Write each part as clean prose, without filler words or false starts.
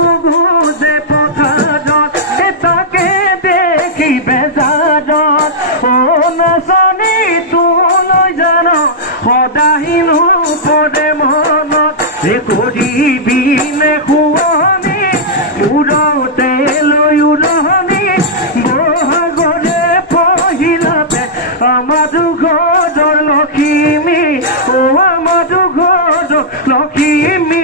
নুবুজে পথাৰত তাকে দেখি বেজাৰত ও নাচনী তোলৈ জান সদায়নো পৰে মনত কৰিবি নে শুৱনি মূৰতে লৈ উৰণি বহাগৰে পহিলাতে আমাৰ ঘৰৰ লখিমী ও আমাৰ ঘৰৰ লখিমী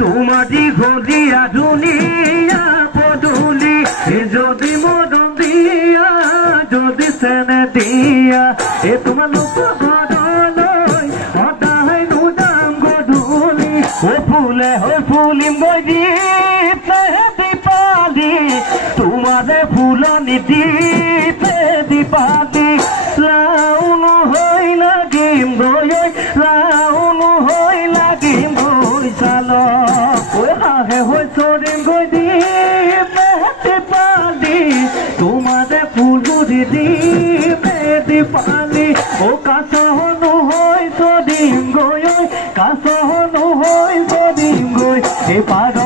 তোমারি ঘরিয়া দুনিয়া পদুলি যদি মদন দিয়া যদি সেনে দিয়া এ তোমার লোক ঘরলৈ সদায় নুদাম গধূলি ও ফুলিম মই দীপালি তোমারে ফুলনি দীপালি লাউনো হৈ লাগিম গৈ লাউনো হৈ লাগিম গৈ চাল হাহে হৈ চৰিম গৈ দীপালি তোমাৰে ফুলগুৰি দীপালি ও কাছনো হৈ চৰিম গৈ কাছনো হৈ চৰিম গৈ এই পাৰ